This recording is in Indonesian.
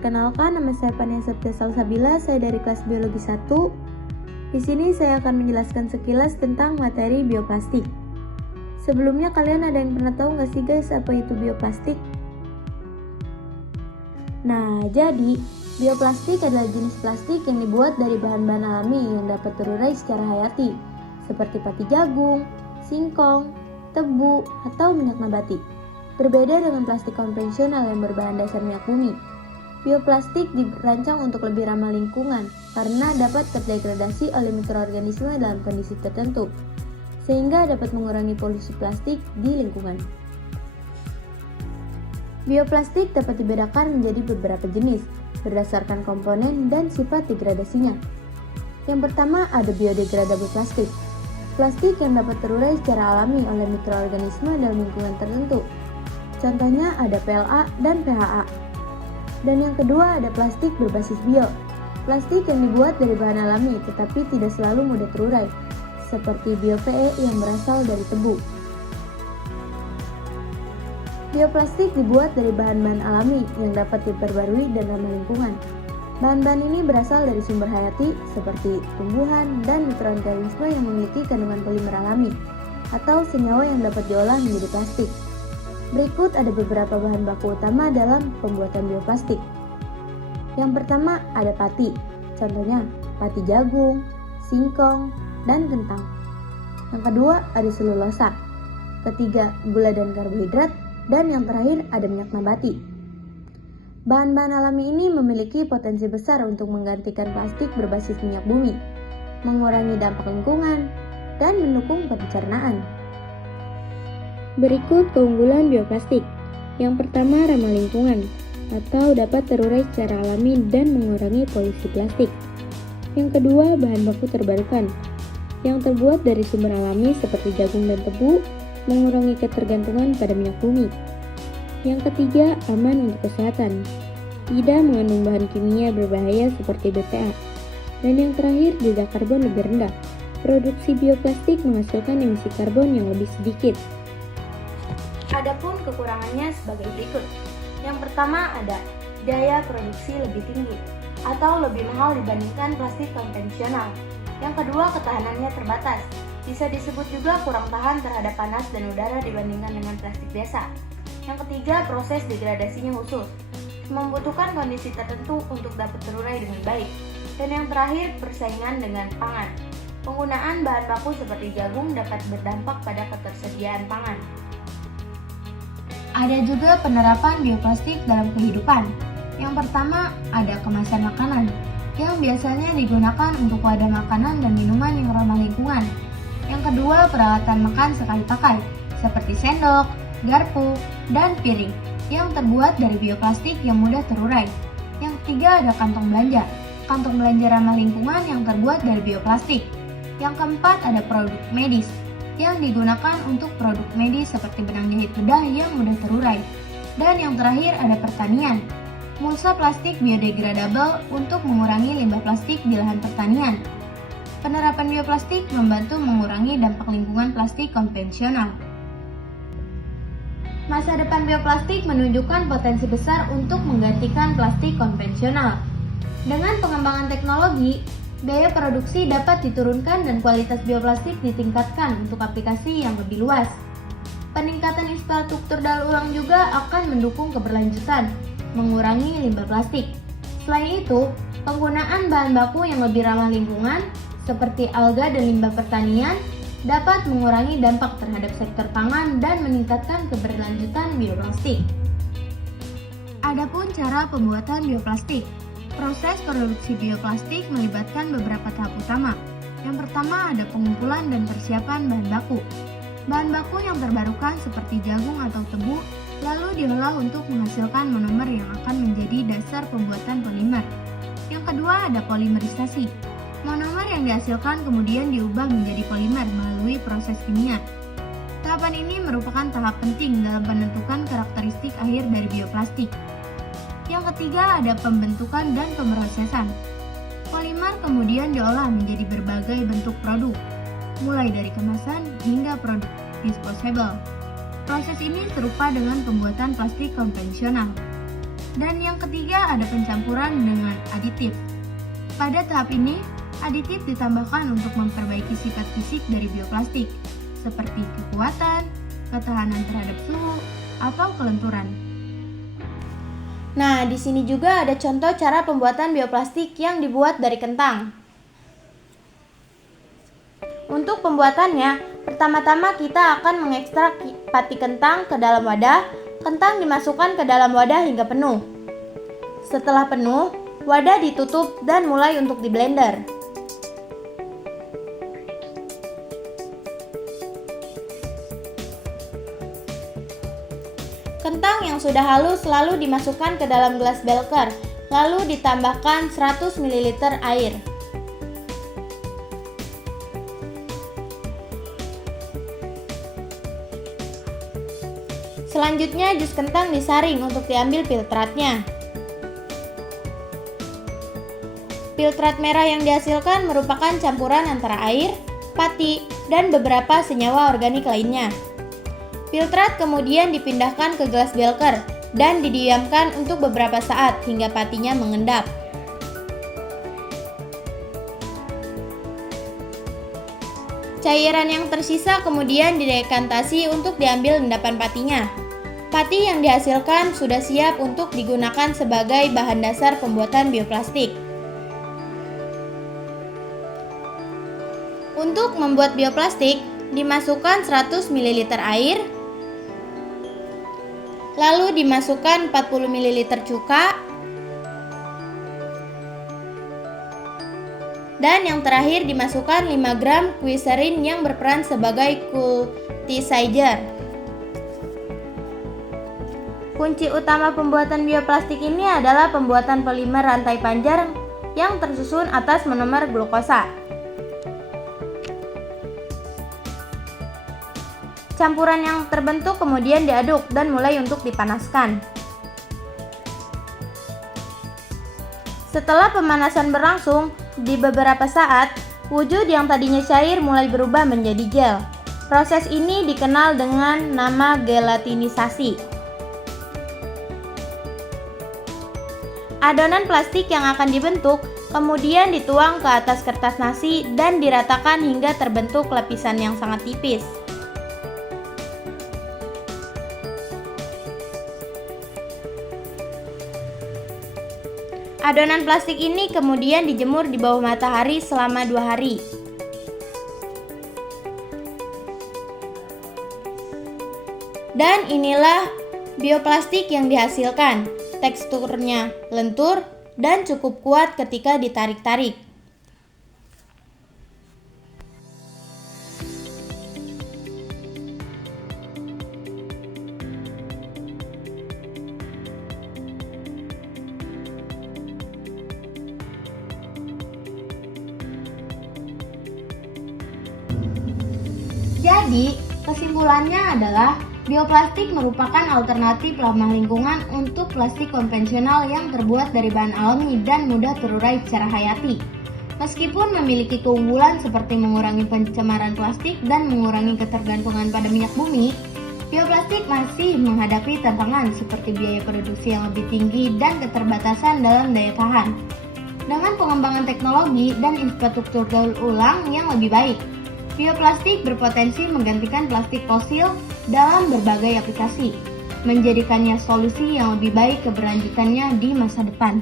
Perkenalkan, nama saya Fania Septia Salsabila, saya dari kelas Biologi 1. Di sini saya akan menjelaskan sekilas tentang materi bioplastik. Sebelumnya kalian ada yang pernah tahu nggak sih guys apa itu bioplastik? Nah, jadi bioplastik adalah jenis plastik yang dibuat dari bahan-bahan alami yang dapat terurai secara hayati, seperti pati jagung, singkong, tebu, atau minyak nabati. Berbeda dengan plastik konvensional yang berbahan dasar minyak bumi. Bioplastik dirancang untuk lebih ramah lingkungan karena dapat terdegradasi oleh mikroorganisme dalam kondisi tertentu, sehingga dapat mengurangi polusi plastik di lingkungan. Bioplastik dapat dibedakan menjadi beberapa jenis berdasarkan komponen dan sifat degradasinya. Yang pertama ada biodegradable plastik. Plastik yang dapat terurai secara alami oleh mikroorganisme dalam lingkungan tertentu. Contohnya ada PLA dan PHA. Dan yang kedua ada plastik berbasis bio. Plastik yang dibuat dari bahan alami tetapi tidak selalu mudah terurai, seperti bio-PE yang berasal dari tebu. Bioplastik dibuat dari bahan-bahan alami yang dapat diperbarui dan ramah lingkungan. Bahan-bahan ini berasal dari sumber hayati seperti tumbuhan dan mikroorganisme yang memiliki kandungan polimer alami atau senyawa yang dapat diolah menjadi plastik. Berikut ada beberapa bahan baku utama dalam pembuatan bioplastik. Yang pertama ada pati, contohnya pati jagung, singkong, dan kentang. Yang kedua ada selulosa. Ketiga, gula dan karbohidrat. Dan yang terakhir ada minyak nabati. Bahan-bahan alami ini memiliki potensi besar untuk menggantikan plastik berbasis minyak bumi, mengurangi dampak lingkungan, dan mendukung pencernaan. Berikut keunggulan bioplastik. Yang pertama ramah lingkungan atau dapat terurai secara alami dan mengurangi polusi plastik. Yang kedua bahan baku terbarukan yang terbuat dari sumber alami seperti jagung dan tebu, mengurangi ketergantungan pada minyak bumi. Yang ketiga aman untuk kesehatan, tidak mengandung bahan kimia berbahaya seperti BPA. Dan yang terakhir jejak karbon lebih rendah. Produksi bioplastik menghasilkan emisi karbon yang lebih sedikit. Adapun kekurangannya sebagai berikut. Yang pertama ada daya produksi lebih tinggi atau lebih mahal dibandingkan plastik konvensional. Yang kedua ketahanannya terbatas. Bisa disebut juga kurang tahan terhadap panas dan udara dibandingkan dengan plastik biasa. Yang ketiga proses degradasinya khusus. Membutuhkan kondisi tertentu untuk dapat terurai dengan baik. Dan yang terakhir persaingan dengan pangan. Penggunaan bahan baku seperti jagung dapat berdampak pada ketersediaan pangan. Ada juga penerapan bioplastik dalam kehidupan. Yang pertama, ada kemasan makanan, yang biasanya digunakan untuk wadah makanan dan minuman yang ramah lingkungan. Yang kedua, peralatan makan sekali pakai, seperti sendok, garpu, dan piring, yang terbuat dari bioplastik yang mudah terurai. Yang ketiga, ada kantong belanja ramah lingkungan yang terbuat dari bioplastik. Yang keempat, ada produk medis, yang digunakan untuk produk medis seperti benang jahit bedah yang mudah terurai. Dan yang terakhir ada pertanian, mulsa plastik biodegradable untuk mengurangi limbah plastik di lahan pertanian. Penerapan bioplastik membantu mengurangi dampak lingkungan plastik konvensional. Masa depan bioplastik menunjukkan potensi besar untuk menggantikan plastik konvensional. Dengan pengembangan teknologi, biaya produksi dapat diturunkan dan kualitas bioplastik ditingkatkan untuk aplikasi yang lebih luas. Peningkatan infrastruktur daur ulang juga akan mendukung keberlanjutan, mengurangi limbah plastik. Selain itu, penggunaan bahan baku yang lebih ramah lingkungan, seperti alga dan limbah pertanian, dapat mengurangi dampak terhadap sektor pangan dan meningkatkan keberlanjutan bioplastik. Adapun cara pembuatan bioplastik. Proses produksi bioplastik melibatkan beberapa tahap utama. Yang pertama ada pengumpulan dan persiapan bahan baku. Bahan baku yang terbarukan seperti jagung atau tebu lalu diolah untuk menghasilkan monomer yang akan menjadi dasar pembuatan polimer. Yang kedua ada polimerisasi. Monomer yang dihasilkan kemudian diubah menjadi polimer melalui proses kimia. Tahapan ini merupakan tahap penting dalam menentukan karakteristik akhir dari bioplastik. Yang ketiga ada pembentukan dan pemrosesan. Polimer kemudian diolah menjadi berbagai bentuk produk, mulai dari kemasan hingga produk disposable. Proses ini serupa dengan pembuatan plastik konvensional. Dan yang ketiga ada pencampuran dengan aditif. Pada tahap ini, aditif ditambahkan untuk memperbaiki sifat fisik dari bioplastik, seperti kekuatan, ketahanan terhadap suhu, atau kelenturan. Nah, di sini juga ada contoh cara pembuatan bioplastik yang dibuat dari kentang. Untuk pembuatannya, pertama-tama kita akan mengekstrak pati kentang ke dalam wadah. Kentang dimasukkan ke dalam wadah hingga penuh. Setelah penuh, wadah ditutup dan mulai untuk di-blender. Kentang yang sudah halus lalu dimasukkan ke dalam gelas beker, lalu ditambahkan 100 ml air. Selanjutnya, jus kentang disaring untuk diambil filtratnya. Filtrat merah yang dihasilkan merupakan campuran antara air, pati, dan beberapa senyawa organik lainnya. Filtrat kemudian dipindahkan ke gelas beker dan didiamkan untuk beberapa saat hingga patinya mengendap. Cairan yang tersisa kemudian didekantasi untuk diambil endapan patinya. Pati yang dihasilkan sudah siap untuk digunakan sebagai bahan dasar pembuatan bioplastik. Untuk membuat bioplastik, dimasukkan 100 ml air, lalu dimasukkan 40 ml cuka, dan yang terakhir dimasukkan 5 gram glycerin yang berperan sebagai cultizer. Kunci utama pembuatan bioplastik ini adalah pembuatan polimer rantai panjang yang tersusun atas monomer glukosa. Campuran yang terbentuk kemudian diaduk dan mulai untuk dipanaskan. Setelah pemanasan berlangsung, di beberapa saat, wujud yang tadinya cair mulai berubah menjadi gel. Proses ini dikenal dengan nama gelatinisasi. Adonan plastik yang akan dibentuk kemudian dituang ke atas kertas nasi dan diratakan hingga terbentuk lapisan yang sangat tipis. Adonan plastik ini kemudian dijemur di bawah matahari selama 2 hari. Dan inilah bioplastik yang dihasilkan. Teksturnya lentur dan cukup kuat ketika ditarik-tarik. Jadi, kesimpulannya adalah bioplastik merupakan alternatif ramah lingkungan untuk plastik konvensional yang terbuat dari bahan alami dan mudah terurai secara hayati. Meskipun memiliki keunggulan seperti mengurangi pencemaran plastik dan mengurangi ketergantungan pada minyak bumi, bioplastik masih menghadapi tantangan seperti biaya produksi yang lebih tinggi dan keterbatasan dalam daya tahan. Dengan pengembangan teknologi dan infrastruktur daur ulang yang lebih baik, bioplastik berpotensi menggantikan plastik fosil dalam berbagai aplikasi, menjadikannya solusi yang lebih baik keberlanjutannya di masa depan.